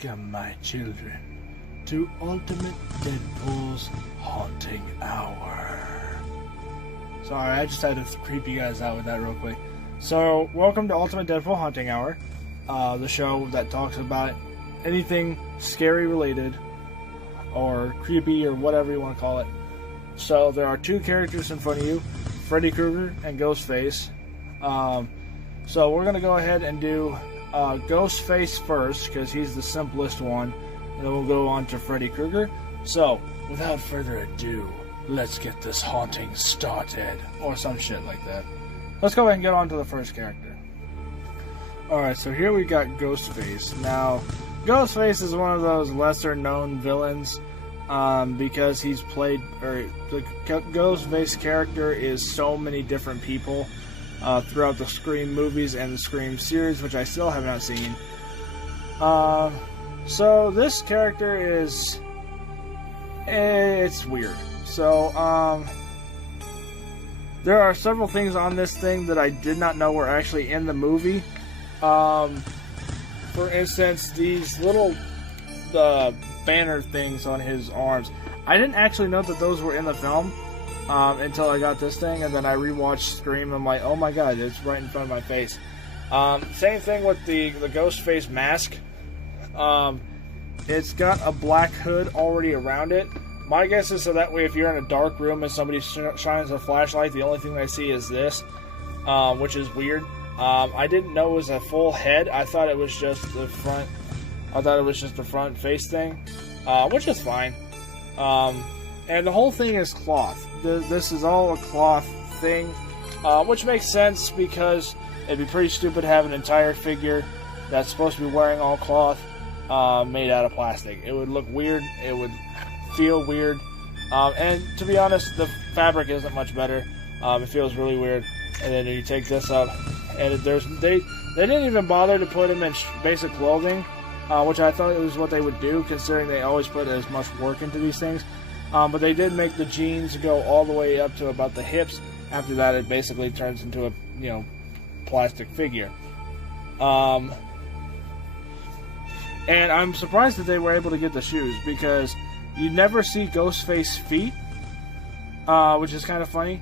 Welcome, my children, to Ultimate Deadpool's Haunting Hour. Sorry, I just had to creep you guys out with that real quick. So, welcome to Ultimate Deadpool Haunting Hour, the show that talks about anything scary related, or creepy, or whatever you want to call it. So, there are two characters in front of you, Freddy Krueger and Ghostface. So, we're going to go ahead and do Ghostface first, because he's the simplest one, and then we'll go on to Freddy Krueger. So, without further ado, let's get this haunting started, or some shit like that. Let's go ahead and get on to the first character. Alright, so here we got Ghostface. Now, Ghostface is one of those lesser known villains, because he's played, or the Ghostface character is so many different people throughout the Scream movies and the Scream series, which I still have not seen. So this character is, it's weird. So, there are several things on this thing that I did not know were actually in the movie. For instance, these little banner things on his arms. I didn't actually know that those were in the film until I got this thing, and then I rewatched Scream, and I'm like, oh my god, it's right in front of my face. Same thing with the Ghostface mask. It's got a black hood already around it. My guess is so that way if you're in a dark room and somebody shines a flashlight, the only thing they see is this, which is weird. I didn't know it was a full head. I thought it was just the front. I thought it was just the front face thing, which is fine. And the whole thing is cloth. This is all a cloth thing, which makes sense because it'd be pretty stupid to have an entire figure that's supposed to be wearing all cloth made out of plastic. It would look weird. It would feel weird, and to be honest, the fabric isn't much better. It feels really weird. And then you take this up, and they didn't even bother to put him in basic clothing, which I thought was what they would do, considering they always put as much work into these things. But they did make the jeans go all the way up to about the hips. After that, it basically turns into a plastic figure. And I'm surprised that they were able to get the shoes, because you never see Ghostface feet, which is kind of funny.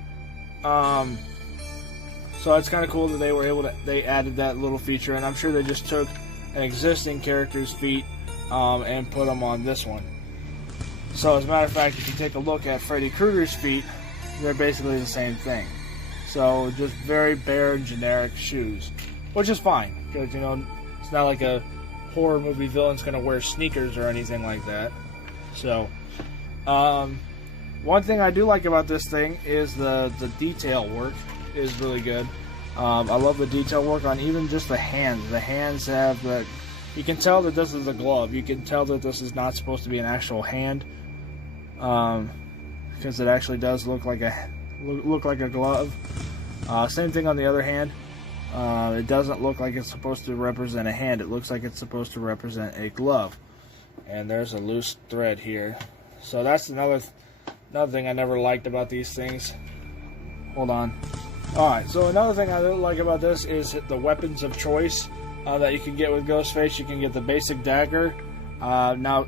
So it's kind of cool that they were able to, they added that little feature, and I'm sure they just took an existing character's feet and put them on this one. So as a matter of fact, if you take a look at Freddy Krueger's feet, they're basically the same thing. So just very bare, generic shoes, which is fine, because it's not like a horror movie villain's going to wear sneakers or anything like that. So, one thing I do like about this thing is the detail work is really good. I love the detail work on even just the hands. The hands have that. You can tell that this is a glove. You can tell that this is not supposed to be an actual hand, because it actually does look like a glove. Same thing on the other hand. It doesn't look like it's supposed to represent a hand. It looks like it's supposed to represent a glove. And there's a loose thread here. So that's another thing I never liked about these things. Hold on. Alright, so another thing I don't like about this is the weapons of choice that you can get with Ghostface. You can get the basic dagger. Now,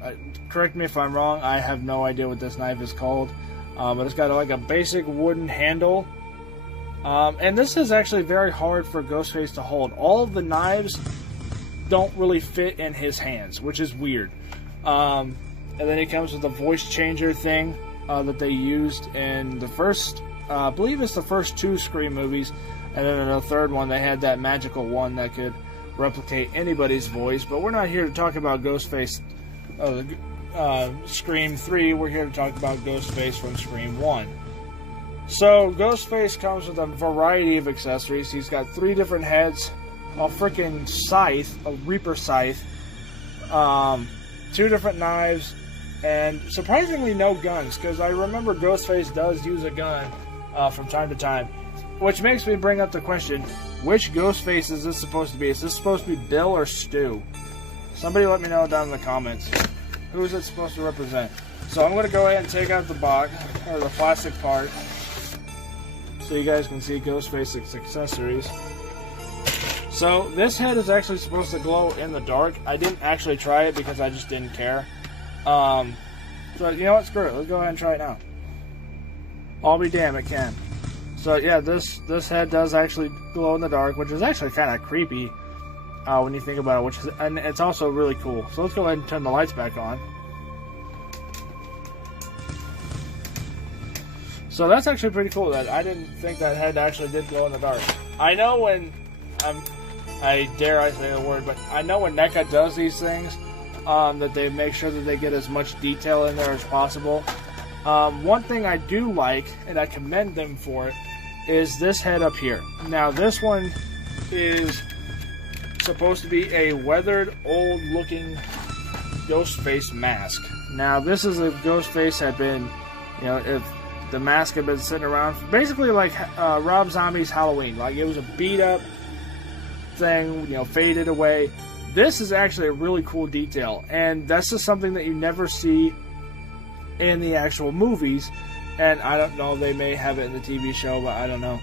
correct me if I'm wrong. I have no idea what this knife is called. But it's got like a basic wooden handle. And this is actually very hard for Ghostface to hold. All of the knives don't really fit in his hands, which is weird. And then it comes with a voice changer thing that they used in the first, I believe it's the first two Scream movies, and then in the third one they had that magical one that could replicate anybody's voice. But we're not here to talk about Ghostface, Scream 3, we're here to talk about Ghostface from Scream 1. So Ghostface comes with a variety of accessories. He's got 3 different heads, a freaking scythe, a Reaper scythe, 2 different knives, and surprisingly no guns, because I remember Ghostface does use a gun from time to time, which makes me bring up the question, which Ghostface is this supposed to be? Is this supposed to be Bill or Stu? Somebody let me know down in the comments. Who is it supposed to represent? So I'm going to go ahead and take out the box, or the plastic part, so you guys can see Ghostface's accessories. So this head is actually supposed to glow in the dark. I didn't actually try it because I just didn't care. So you know what? Screw it. Let's go ahead and try it now. I'll be damned, it can. So yeah, this head does actually glow in the dark, which is actually kind of creepy when you think about it. And it's also really cool. So let's go ahead and turn the lights back on. So that's actually pretty cool. That I didn't think that head actually did glow in the dark. I know when I dare I say the word, but I know when NECA does these things, that they make sure that they get as much detail in there as possible. One thing I do like, and I commend them for it, is this head up here. Now this one is supposed to be a weathered, old-looking ghost face mask. Now this is a ghost face had been, you know, if the mask had been sitting around, basically like Rob Zombie's Halloween. Like it was a beat-up thing, you know, faded away. This is actually a really cool detail, and that's just something that you never see in the actual movies. And I don't know, they may have it in the TV show, but I don't know.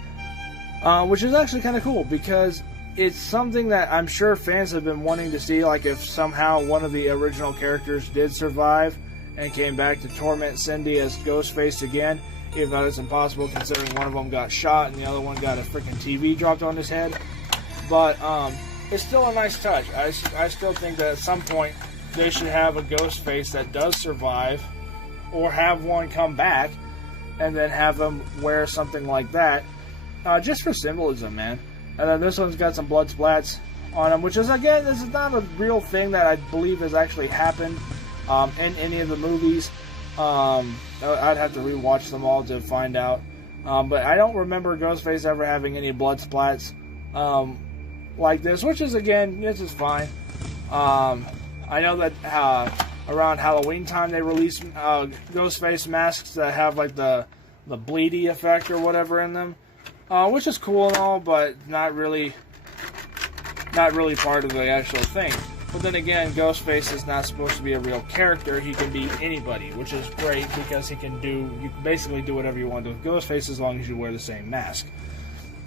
Which is actually kind of cool, because it's something that I'm sure fans have been wanting to see. Like if somehow one of the original characters did survive and came back to torment Cindy as Ghostface again, even though it's impossible considering one of them got shot and the other one got a freaking TV dropped on his head. But it's still a nice touch. I still think that at some point they should have a Ghostface that does survive, or have one come back and then have them wear something like that, just for symbolism, man. And then this one's got some blood splats on him, which is, again, this is not a real thing that I believe has actually happened in any of the movies. I'd have to rewatch them all to find out. But I don't remember Ghostface ever having any blood splats like this, which is, again, this is fine. I know that around Halloween time they release Ghostface masks that have like the bleedy effect or whatever in them, which is cool and all, but not really part of the actual thing. But then again, Ghostface is not supposed to be a real character. He can be anybody, which is great because you can basically do whatever you want to with Ghostface as long as you wear the same mask.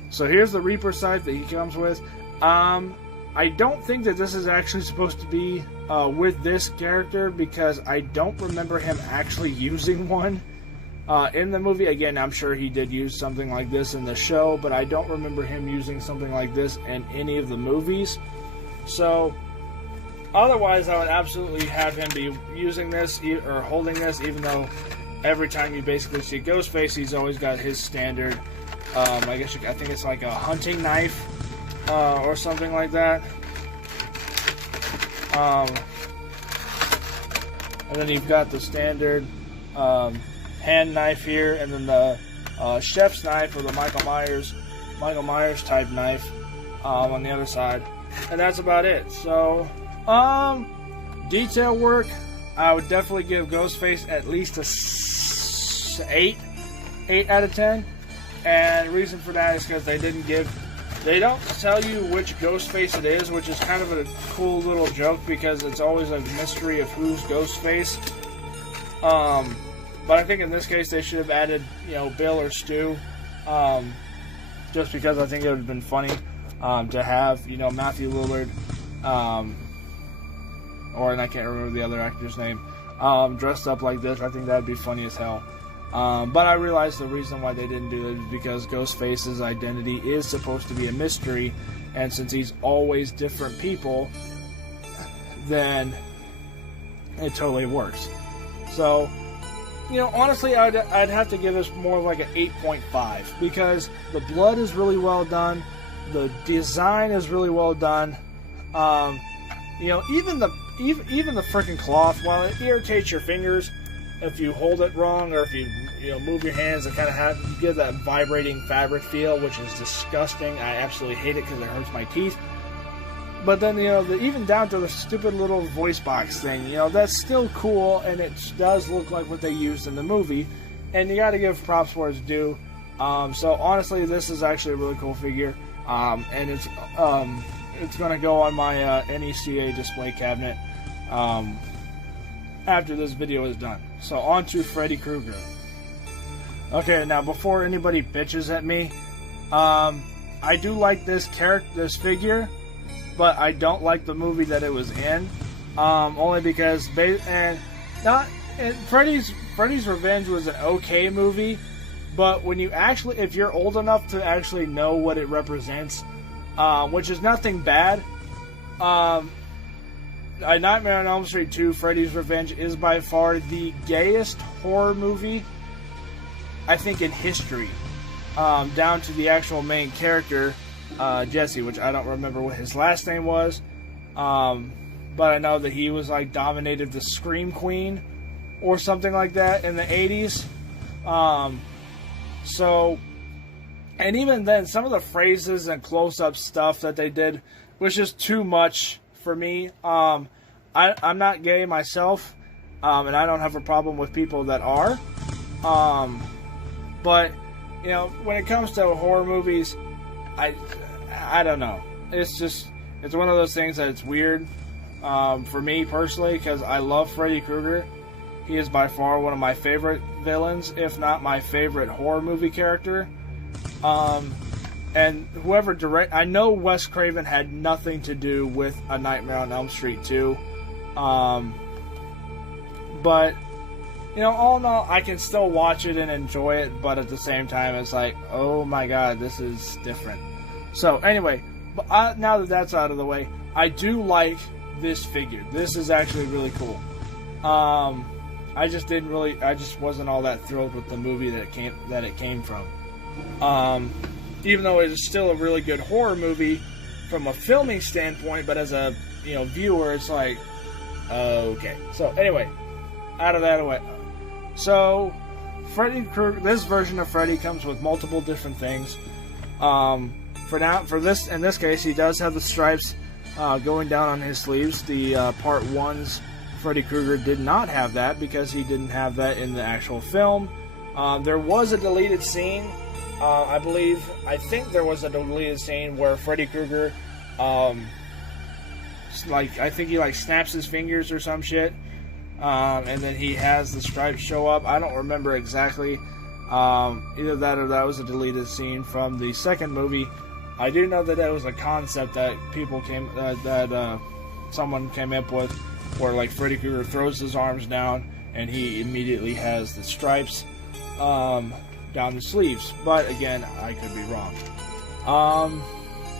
So here's the Reaper sight that he comes with. I don't think that this is actually supposed to be with this character, because I don't remember him actually using one in the movie. Again, I'm sure he did use something like this in the show, but I don't remember him using something like this in any of the movies. So, otherwise, I would absolutely have him be using this or holding this, even though every time you basically see Ghostface, he's always got his standard, I think it's like a hunting knife or something like that. And then you've got the standard hand knife here, and then the chef's knife, or the Michael Myers type knife on the other side, and that's about it. So detail work, I would definitely give Ghostface at least a 8 out of 10, and the reason for that is because they don't tell you which Ghostface it is, which is kind of a cool little joke, because it's always a mystery of who's Ghostface. But I think in this case they should have added, you know, Bill or Stu, just because I think it would have been funny to have, you know, Matthew Lillard, and I can't remember the other actor's name, dressed up like this. I think that'd be funny as hell. But I realized the reason why they didn't do it is because Ghostface's identity is supposed to be a mystery, and since he's always different people, then it totally works. So, you know, honestly, I'd have to give this more like an 8.5, because the blood is really well done, the design is really well done. You know, even the freaking cloth, while it irritates your fingers if you hold it wrong, or if you move your hands, and kind of you get that vibrating fabric feel, which is disgusting. I absolutely hate it because it hurts my teeth. But then, you know, even down to the stupid little voice box thing, you know, that's still cool, and it does look like what they used in the movie, and you got to give props where it's due. So honestly, this is actually a really cool figure, and it's going to go on my NECA display cabinet after this video is done. So on to Freddy Krueger. Okay, now before anybody bitches at me, I do like this figure. but I don't like the movie that it was in, only because Freddy's Revenge was an okay movie, but when you actually, if you're old enough to actually know what it represents, which is nothing bad, A Nightmare on Elm Street 2, Freddy's Revenge is by far the gayest horror movie, I think, in history. Down to the actual main character, Jesse, which I don't remember what his last name was, but I know that he was like dominated the Scream Queen or something like that in the 80s. And even then, some of the phrases and close-up stuff that they did was just too much for me. I'm not gay myself, and I don't have a problem with people that are. But, you know, when it comes to horror movies, I don't know. It's one of those things that it's weird for me personally, because I love Freddy Krueger. He is by far one of my favorite villains, if not my favorite horror movie character. And whoever I know Wes Craven had nothing to do with A Nightmare on Elm Street 2. But, you know, all in all, I can still watch it and enjoy it, but at the same time, it's like, oh my god, this is different. So, anyway, now that that's out of the way, I do like this figure. This is actually really cool. I just wasn't all that thrilled with the movie that it came from. Even though it is still a really good horror movie from a filming standpoint, but as a viewer, it's like, okay. So anyway, out of that way. So Freddy Krueger, this version of Freddy comes with multiple different things. In this case, he does have the stripes going down on his sleeves. The Part 1's Freddy Krueger did not have that because he didn't have that in the actual film. There was a deleted scene. I think there was a deleted scene where Freddy Krueger, I think he snaps his fingers or some shit, and then he has the stripes show up. I don't remember exactly. Either that or that was a deleted scene from the second movie. I do know that was a concept that someone came up with, where Freddy Krueger throws his arms down and he immediately has the stripes down the sleeves. But again, I could be wrong.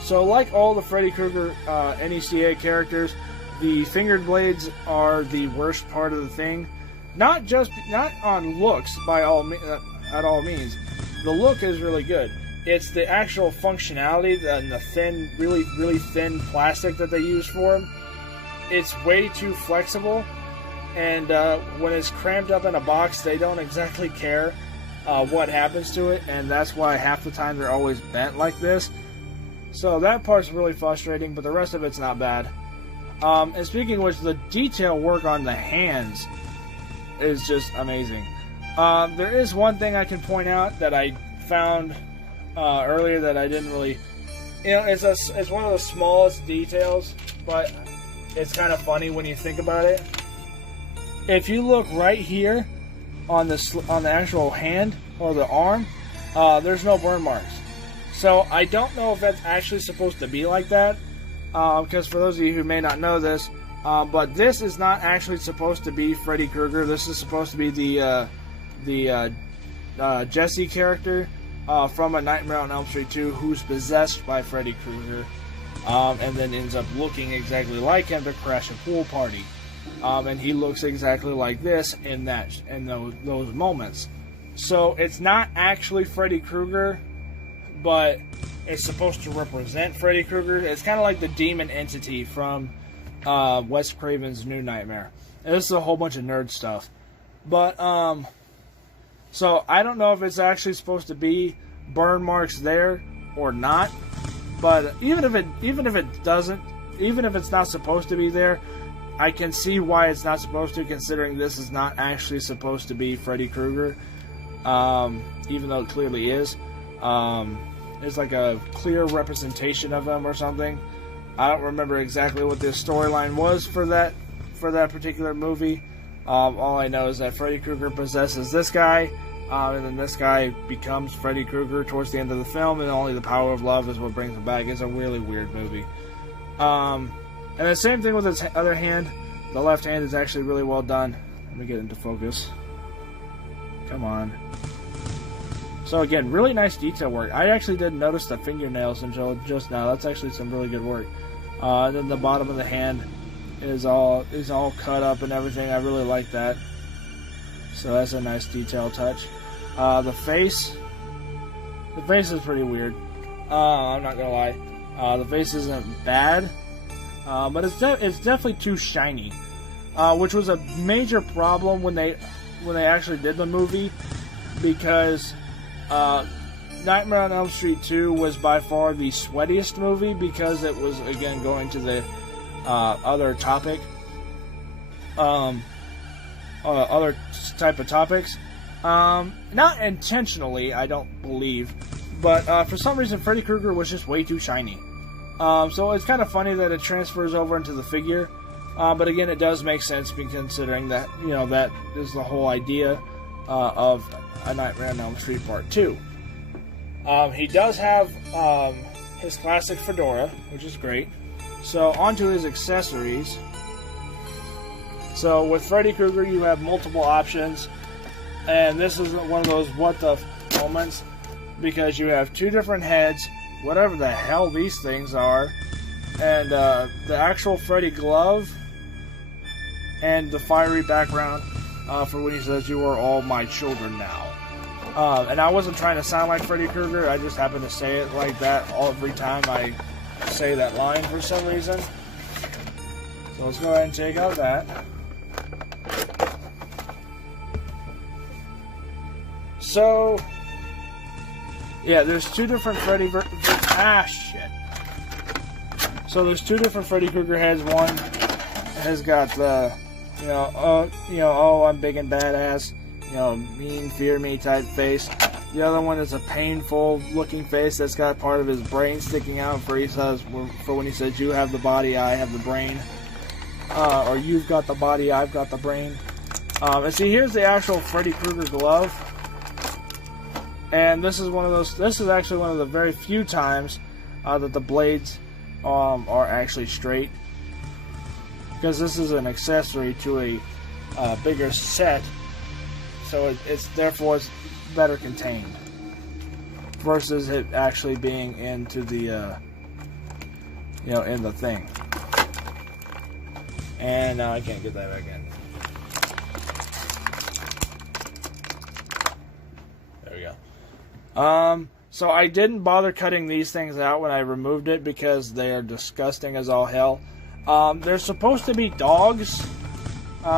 So like all the Freddy Krueger NECA characters, the fingered blades are the worst part of the thing. Not on looks at all means. The look is really good. It's the actual functionality and the thin, really, really thin plastic that they use for them. It's way too flexible, and when it's crammed up in a box, they don't exactly care what happens to it, and that's why half the time they're always bent like this. So that part's really frustrating, but the rest of it's not bad. And speaking of which, the detail work on the hands is just amazing. There is one thing I can point out that I found earlier that I didn't really... it's one of the smallest details, but it's kind of funny when you think about it. If you look right here on the actual hand or the arm, there's no burn marks. So I don't know if that's actually supposed to be like that, because for those of you who may not know this, but this is not actually supposed to be Freddy Krueger. This is supposed to be the Jesse character from A Nightmare on Elm Street 2, who's possessed by Freddy Krueger, and then ends up looking exactly like him to crash a pool party. And he looks exactly like this in those moments. So it's not actually Freddy Krueger, but it's supposed to represent Freddy Krueger. It's kind of like the demon entity from Wes Craven's New Nightmare. And this is a whole bunch of nerd stuff. But so I don't know if it's actually supposed to be burn marks there or not. But even if it's not supposed to be there, I can see why it's not supposed to, considering this is not actually supposed to be Freddy Krueger, even though it clearly is. It's like a clear representation of him or something. I don't remember exactly what the storyline was for that particular movie. All I know is that Freddy Krueger possesses this guy, and then this guy becomes Freddy Krueger towards the end of the film, and only the power of love is what brings him back. It's a really weird movie. And the same thing with its other hand. The left hand is actually really well done. Let me get into focus. Come on. So again, really nice detail work. I actually didn't notice the fingernails until just now. That's actually some really good work. And then the bottom of the hand is all cut up and everything. I really like that. So that's a nice detail touch. The face is pretty weird. I'm not gonna lie. The face isn't bad, but it's definitely too shiny, which was a major problem when they actually did the movie, because Nightmare on Elm Street 2 was by far the sweatiest movie, because it was, again, going to the other topic, other type of topics. Not intentionally, I don't believe, but for some reason Freddy Krueger was just way too shiny. So it's kind of funny that it transfers over into the figure, but again, it does make sense, considering that, you know, that is the whole idea of A Nightmare on Elm Street Part 2. He does have his classic fedora, which is great. So onto his accessories. So with Freddy Krueger, you have multiple options, and this is one of those what the moments, because you have two different heads, whatever the hell these things are, and the actual Freddy glove, and the fiery background for when he says, "You are all my children now." And I wasn't trying to sound like Freddy Krueger, I just happened to say it like that every time I say that line for some reason. So let's go ahead and take out that. So, yeah, there's two different Freddy shit. So there's two different Freddy Krueger heads. One has got the, oh, I'm big and badass, mean, fear me type face. The other one is a painful looking face that's got part of his brain sticking out, for when he says, "You have the body, I have the brain," or "You've got the body, I've got the brain." And see, here's the actual Freddy Krueger glove. And this is actually one of the very few times that the blades are actually straight, because this is an accessory to a bigger set, so it's better contained versus it actually being into the in the thing. And now I can't get that back in. There we go. So I didn't bother cutting these things out when I removed it, because they are disgusting as all hell. They're supposed to be dogs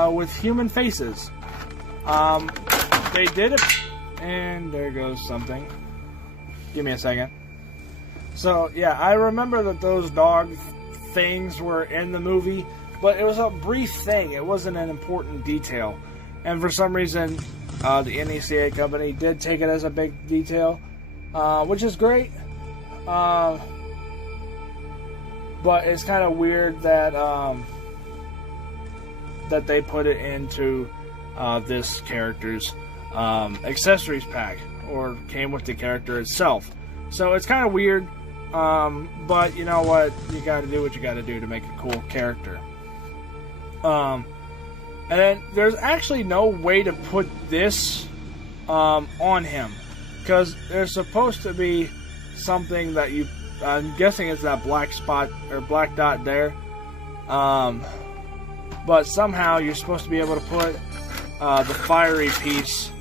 with human faces. They did it, and there goes something. Give me a second. So yeah, I remember that those dog things were in the movie, but it was a brief thing. It wasn't an important detail, and for some reason, the NECA company did take it as a big detail, which is great. But it's kind of weird that that they put it into this character's accessories pack, or came with the character itself. So it's kind of weird, but you know what? You got to do what you got to do to make a cool character. And then there's actually no way to put this on him, because there's supposed to be something that I'm guessing it's that black spot or black dot there. But somehow you're supposed to be able to put the fiery piece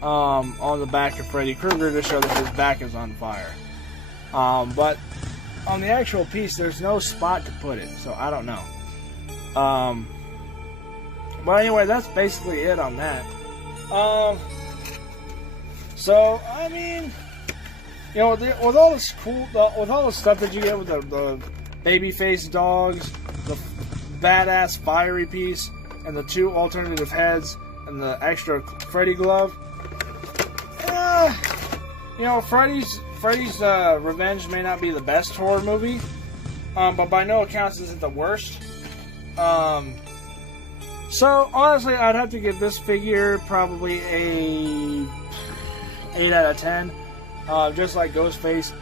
on the back of Freddy Krueger to show that his back is on fire. But on the actual piece, there's no spot to put it, so I don't know. But anyway, that's basically it on that. So I mean, with all this with all the stuff that you get with the babyface dogs, the badass fiery piece, and the two alternative heads, and the extra Freddy glove. Freddy's Revenge may not be the best horror movie, but by no accounts is it the worst. So honestly, I'd have to give this figure probably a 8 out of 10, just like Ghostface,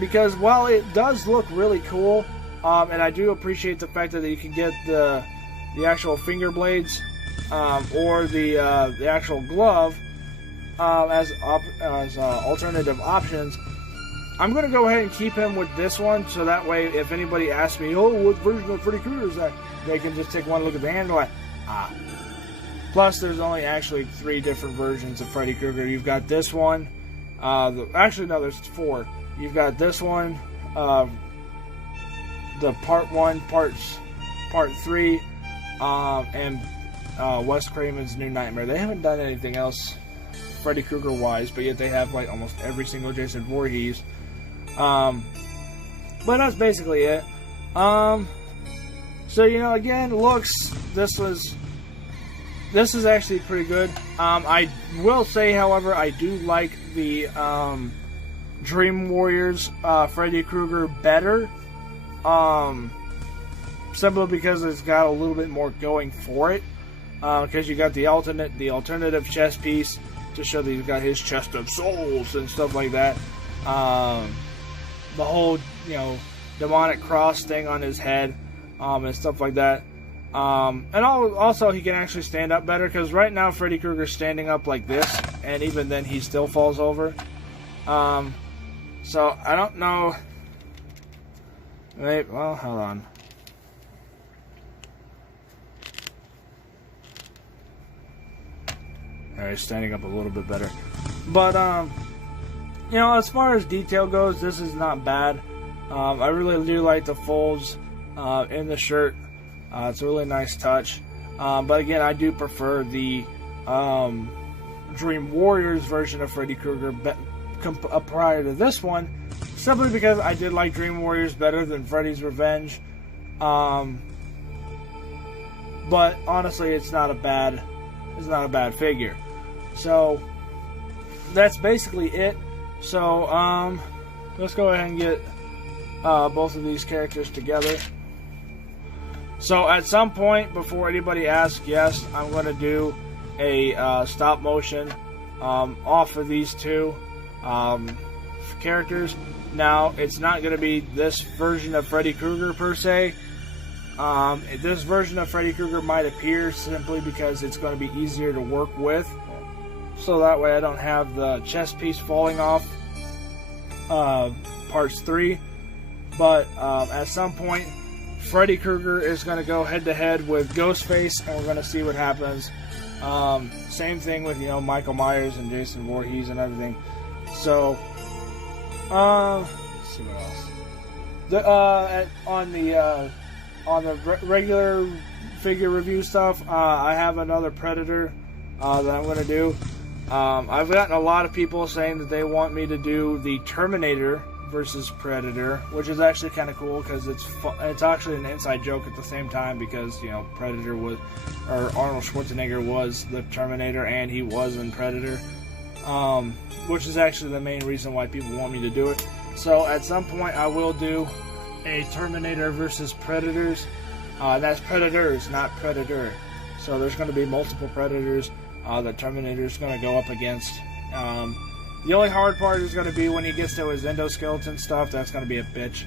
because while it does look really cool, and I do appreciate the fact that you can get the actual finger blades or the actual glove as alternative options. I'm going to go ahead and keep him with this one, so that way if anybody asks me, oh, what version of Freddy Krueger is that, they can just take one look at the hand and like, ah. Plus, there's only actually 3 different versions of Freddy Krueger. You've got this one. Actually, no, there's 4. You've got this one, the Part 1, Part 3, and Wes Craven's New Nightmare. They haven't done anything else Freddy Krueger-wise, but yet they have like almost every single Jason Voorhees. But that's basically it. So, you know, again, looks, this is actually pretty good. I will say, however, I do like the Dream Warriors Freddy Krueger better. Simply because it's got a little bit more going for it. Because you got the alternative chest piece to show that he's got his chest of souls and stuff like that. The whole, you know, demonic cross thing on his head, and stuff like that. And also he can actually stand up better, because right now Freddy Krueger's standing up like this, and even then he still falls over. So I don't know. Wait, well, hold on. Alright, standing up a little bit better. But, you know, as far as detail goes, this is not bad. I really do like the folds in the shirt. It's a really nice touch. But again, I do prefer the Dream Warriors version of Freddy Krueger prior to this one, simply because I did like Dream Warriors better than Freddy's Revenge. But honestly, it's not a bad figure. So that's basically it. So let's go ahead and get both of these characters together. So at some point, before anybody asks, yes, I'm going to do a stop motion off of these two characters. Now, it's not going to be this version of Freddy Krueger per se. This version of Freddy Krueger might appear simply because it's going to be easier to work with. So that way I don't have the chest piece falling off parts 3. But at some point, Freddy Krueger is going to go head-to-head with Ghostface, and we're going to see what happens. Same thing with, you know, Michael Myers and Jason Voorhees and everything. So, let's see what else. On the regular figure review stuff, I have another Predator that I'm going to do. I've gotten a lot of people saying that they want me to do the Terminator versus Predator, which is actually kind of cool because it's actually an inside joke at the same time, because, you know, Arnold Schwarzenegger was the Terminator and he was in Predator, which is actually the main reason why people want me to do it. So at some point I will do a Terminator versus Predators. That's Predators, not Predator. So there's going to be multiple Predators that Terminator's going to go up against. The only hard part is going to be when he gets to his endoskeleton stuff. That's going to be a bitch.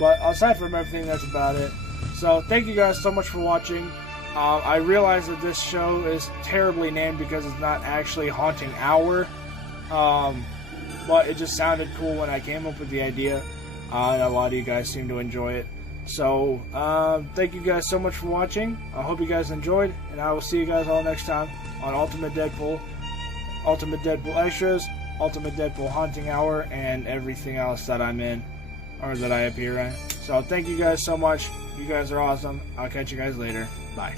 But aside from everything, that's about it. So thank you guys so much for watching. I realize that this show is terribly named because it's not actually Haunting Hour. But it just sounded cool when I came up with the idea. And a lot of you guys seem to enjoy it. So thank you guys so much for watching. I hope you guys enjoyed. And I will see you guys all next time on Ultimate Deadpool Extras, Ultimate Deadpool Haunting Hour, and everything else that I'm in, or that I appear in. So thank you guys so much. You guys are awesome. I'll catch you guys later. Bye.